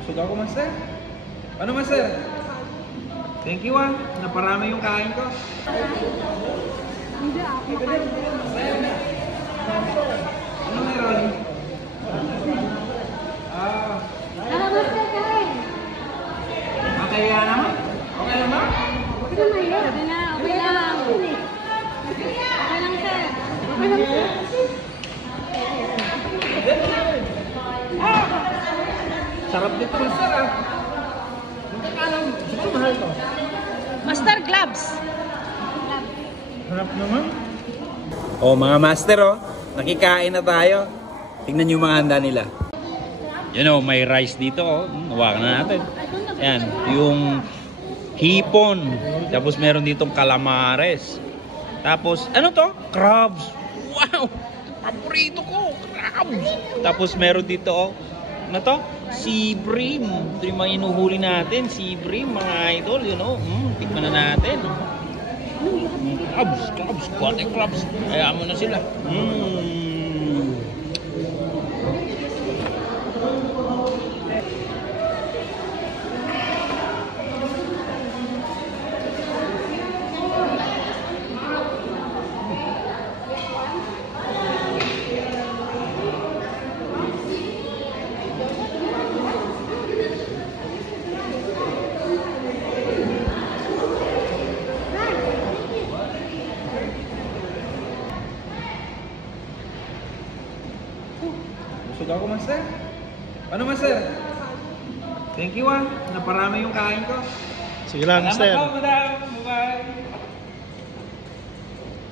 Busog ako, master. Ano, master? Thank you, ah. Naparami yung kain ko. Hindi ako makain. Ano meron? Master, kain. Okay yan naman? Okay naman? Ito na yun. Sabi na, okay lang. Okay lang, sir. Okay lang, sir. Sarap dito, master, ah. Ito mahal to. Master, gloves. Harap naman. Oh, mga master, oh. Nakikain na tayo. Tingnan niyo yung mga handa nila. Yan, oh, may rice dito, oh. Hawakan na natin. Ayan, yung hipon. Tapos meron ditong calamares. Tapos, ano to? Crabs. Wow! Paborito ko, crabs. Tapos meron dito, oh. Ano to? Sea bream. Ito yung mga inuhuli natin. Sea bream, mga idol, you know. Tikman na natin. Crabs, quality crabs. Kaya mo na sila. Busog ako, master. Ano, master? Thank you, ah. Naparami yung kain ko. Sige lang, Salamat master. po, madam.